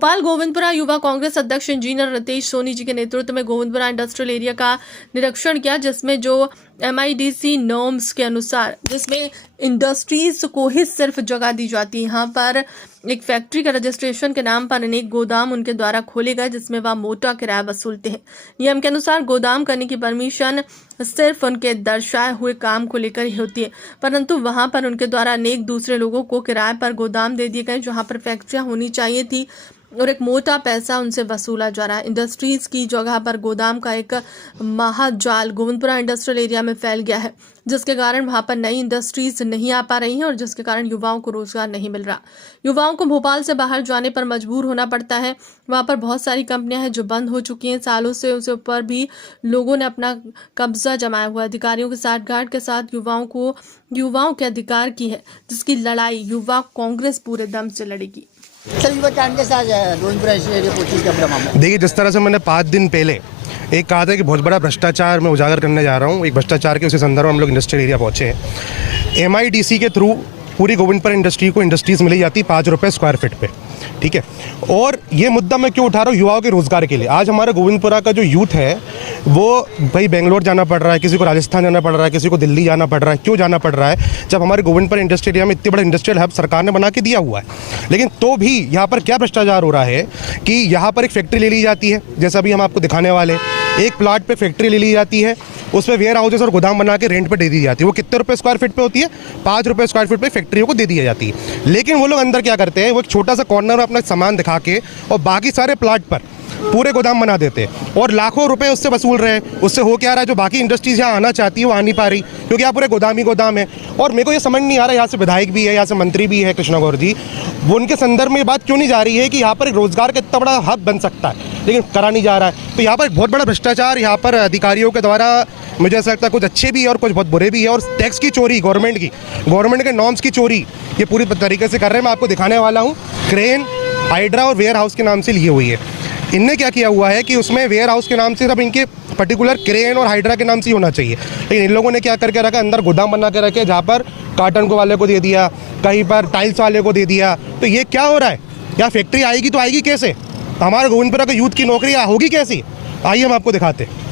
भोपाल गोविंदपुरा युवा कांग्रेस अध्यक्ष इंजीनियर रितेश सोनी जी के नेतृत्व में गोविंदपुरा इंडस्ट्रियल एरिया का निरीक्षण किया, जिसमें जो MIDC नॉर्म्स के अनुसार जिसमें इंडस्ट्रीज को ही सिर्फ जगह दी जाती है। यहाँ पर एक फैक्ट्री का रजिस्ट्रेशन के नाम पर अनेक गोदाम उनके द्वारा खोले गए, जिसमें वह मोटा किराया वसूलते हैं। नियम के अनुसार गोदाम करने की परमिशन सिर्फ उनके दर्शाए हुए काम को लेकर ही होती है, परंतु वहां पर उनके द्वारा अनेक दूसरे लोगों को किराए पर गोदाम दे दिए गए, जहां पर फैक्ट्रियां होनी चाहिए थी और एक मोटा पैसा उनसे वसूला जा रहा है। इंडस्ट्रीज की जगह पर गोदाम का एक महाजाल गोविंदपुरा इंडस्ट्रियल एरिया में फैल गया है, जिसके कारण वहां पर नई इंडस्ट्रीज नहीं आ पा रही हैं और जिसके कारण युवाओं को रोजगार नहीं मिल रहा। युवाओं को भोपाल से बाहर जाने पर मजबूर होना पड़ता है। वहां पर बहुत सारी कंपनियां हैं जो बंद हो चुकी हैं सालों से, उसके ऊपर भी लोगों ने अपना कब्जा जमाया हुआ है। अधिकारियों के साठगांठ के साथ युवाओं के अधिकार की है, जिसकी लड़ाई युवा कांग्रेस पूरे दम से लड़ेगी। देखिए, जिस तरह से मैंने 5 दिन पहले एक कहा था कि बहुत बड़ा भ्रष्टाचार मैं उजागर करने जा रहा हूँ, एक भ्रष्टाचार के उसी संदर्भ में हम लोग इंडस्ट्रियल एरिया पहुँचे हैं। MIDC के थ्रू पूरी गोविंदपुरा इंडस्ट्री को इंडस्ट्रीज मिली जाती 5 रुपये स्क्वायर फीट पे, ठीक है। और ये मुद्दा मैं क्यों उठा रहा हूँ, युवाओं के रोजगार के लिए। आज हमारे गोविंदपुरा का जो यूथ है वो भाई बेंगलोर जाना पड़ रहा है, किसी को राजस्थान जाना पड़ रहा है, किसी को दिल्ली जाना पड़ रहा है। क्यों जाना पड़ रहा है, जब हमारे गोविंदपुरा इंडस्ट्रियल एरिया में इतने बड़ा इंडस्ट्रियल हब सरकार ने बना के दिया हुआ है। लेकिन तो भी यहाँ पर क्या भ्रष्टाचार हो रहा है कि यहाँ पर एक फैक्ट्री ले ली जाती है, जैसा भी हम आपको दिखाने वाले, एक प्लाट पे फैक्ट्री ले ली जाती है, उस पर वेयर हाउसेस और गोदाम बना के रेंट पे दे दी जाती है। वो कितने रुपए स्क्वायर फीट पे होती है, 5 रुपये स्क्वायर फीट पे फैक्ट्रियों को दे दी जाती है। लेकिन वो लोग अंदर क्या करते हैं, वो एक छोटा सा कॉर्नर में अपना सामान दिखा के और बाकी सारे प्लाट पर पूरे गोदाम बना देते हैं और लाखों रुपए उससे वसूल रहे हैं। उससे हो क्या रहा है, जो बाकी इंडस्ट्रीज यहाँ आना चाहती है वो आ नहीं पा रही, क्योंकि यहाँ पूरे गोदाम ही गोदाम है। और मेरे को ये समझ नहीं आ रहा, यहाँ से विधायक भी है, यहाँ से मंत्री भी है कृष्णा गौर जी, वो उनके संदर्भ में ये बात क्यों नहीं जा रही है कि यहाँ पर एक रोजगार का इतना बड़ा हब बन सकता है, लेकिन करा नहीं जा रहा है। तो यहाँ पर बहुत बड़ा भ्रष्टाचार यहाँ पर अधिकारियों के द्वारा मुझे ऐसा लगता है, कुछ अच्छे भी है और कुछ बहुत बुरे भी है। और टैक्स की चोरी, गवर्नमेंट के नॉर्म्स की चोरी ये पूरी तरीके से कर रहे हैं। मैं आपको दिखाने वाला हूँ, क्रेन, हाइड्रा और वेयर हाउस के नाम से ली हुई है। इनने क्या किया हुआ है कि उसमें वेयर हाउस के नाम से सब इनके पर्टिकुलर क्रेन और हाइड्रा के नाम से ही होना चाहिए, लेकिन इन लोगों ने क्या करके रखा, अंदर गोदाम बना के रखे, जहाँ पर कार्टन को वाले को दे दिया, कहीं पर टाइल्स वाले को दे दिया। तो ये क्या हो रहा है, या फैक्ट्री आएगी तो आएगी कैसे, हमारे गोविंदपुरा के यूथ की नौकरी होगी कैसी, आइए हम आपको दिखाते हैं।